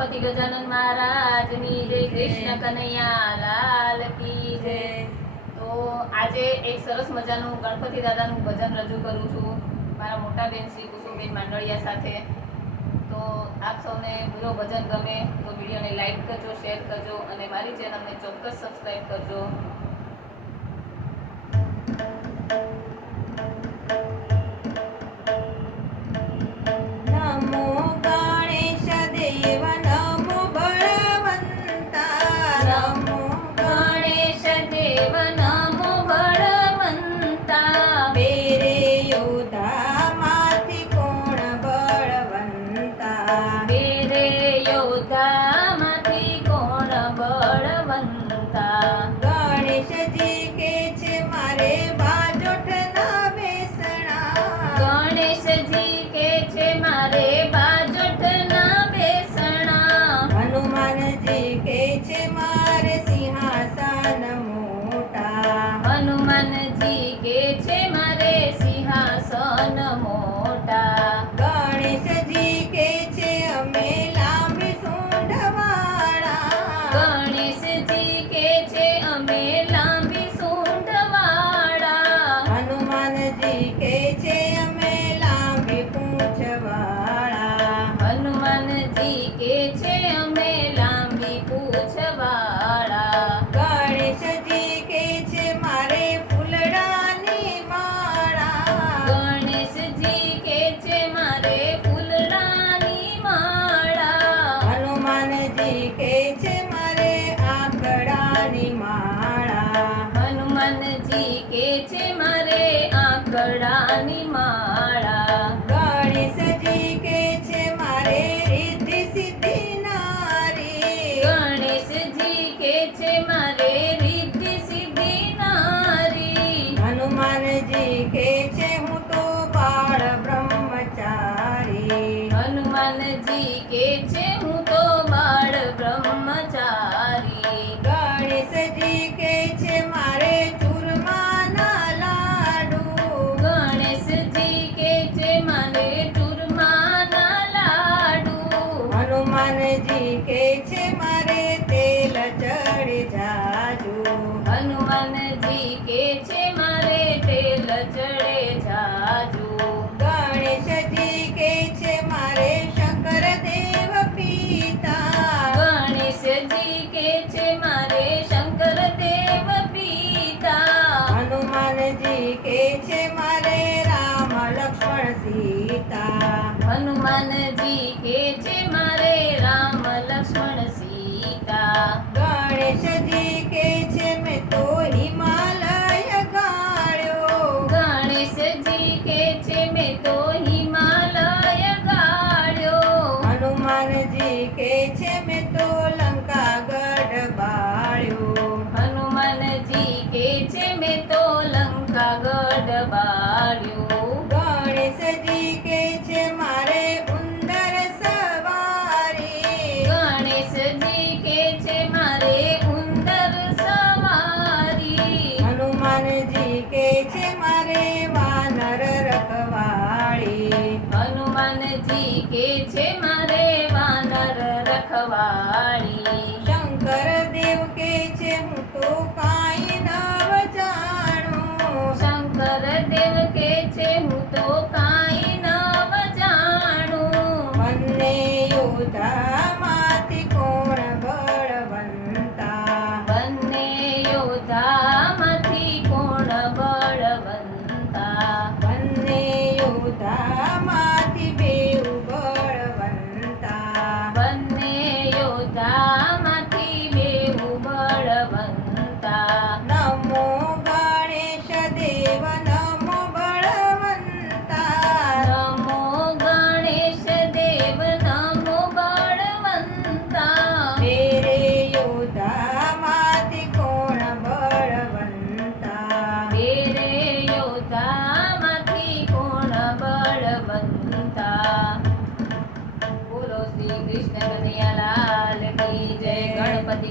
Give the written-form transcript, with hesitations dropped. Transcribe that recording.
ગણપતિ ગજાનન મહારાજની જય, કૃષ્ણ કનૈયા લાલ કી જય। તો આજે એક સરસ મજાનું ગણપતિ દાદાનું ભજન રજૂ કરું છું મારા મોટા બેન શ્રી કુસુમબેન માંડળિયા સાથે। તો આપ સૌને પૂરો ભજન ગમે તો વિડીયોને લાઈક કરજો, શેર કરજો અને મારી ચેનલને ચોક્કસ સબસ્ક્રાઈબ કરજો। ગણેશજી કે છે મારે બાજોઠના બેસણા, ગણેશજી કે છે મારે બાજોઠના બેસણા, હનુમાનજી કે છે મારે સિંહાસન મોટા, હનુમાનજી કે છે મારે સિંહાસન મોટા, ગણેશજી કે છે અમે લાંબી સૂંઢવાળા, ગણેશજી કે છે અમે લાંબી સૂંઢવાળા, હનુમાનજી કે છે અમે લાંબી પૂંછવાળા, હનુમાનજી કે છે અમે લાંબી પૂંછવાળા, ગણેશજી કે છે મારે ફૂલડાની માળા, ગણેશજી કે છે મારે ફૂલડાની માળા, હનુમાનજી કે છે મારે આંકડાની માળા, હનુમાનજી કે છે મારે આંકડાની માળા, ગણેશજી કે છે મારે રિદ્ધિ સિદ્ધિ નારી, ગણેશજી કે છે મારે રિદ્ધિ સિદ્ધિ નારી, હનુમાનજી કે છે હું તો બાળ બ્રહ્મચારી, હનુમાનજી કે છે હું તો બાળ બ્રહ્મચારી, ગણેશજી કે છે મારે ચૂરમાના લાડુ, ગણેશજી કે છે મારે ચૂરમાના લાડુ, હનુમાનજી કે છે મારે તેલ ચડે જાજુ, હનુમાનજી કે છે મારે તેલ ચડે જાજુ, ગણેશજી કે છે મારે શંકર દેવ પિતા, ગણેશજી કે છે મારે શંકર દેવ પિતા, હનુમાનજી કે છે મારે રામ લક્ષ્મણ સીતા, હનુમાનજી કે છે મારે રામ લક્ષ્મણ સીતા, ગણેશજી કે છે મેં તો હિમાલય ગાળ્યો, ગણેશજી કે છે મેં તો હિમાલય ગાળ્યો, હનુમાનજી કે છે મેં તો લંકાગઢ બાળ્યો, હનુમાનજી કે છે મેં તો લંકાગઢ બાળ્યો, ગણેશજી કે છે મારે ઉંદર સવારી, ગણેશજી કે છે મારે ઉંદર સવારી, હનુમાનજી કે છે મારે વાનર રખવાળી, હનુમાનજી કે છે મારે વાનર રખવાળી, શંકર દેવ કે છે હું તો કાંઈ નવ જાણું, શંકર દેવ કે છે હું તો કાંઈ નવ જાણું, બંને યોદ્ધામાંથી કોણ બળવંતા, બંને યોદ્ધામાંથી કોણ બળવંતા, બંને યોદ્ધામાંથી બેઉ બળવંતા, બંને યોદ્ધામાંથી બેઉ બળવંતા, નમો ગણેશ દેવ નમો બળવંતા, નમો ગણેશ દેવ નમો બળવંતા, તેરે યોદ્ધામાંથી કોણ બળવંતા, તેરે યોદ્ધામાંથી કોણ બળવંતા। બોલો શ્રી કૃષ્ણ કનૈયા લાલ કી જય। ગણપતિ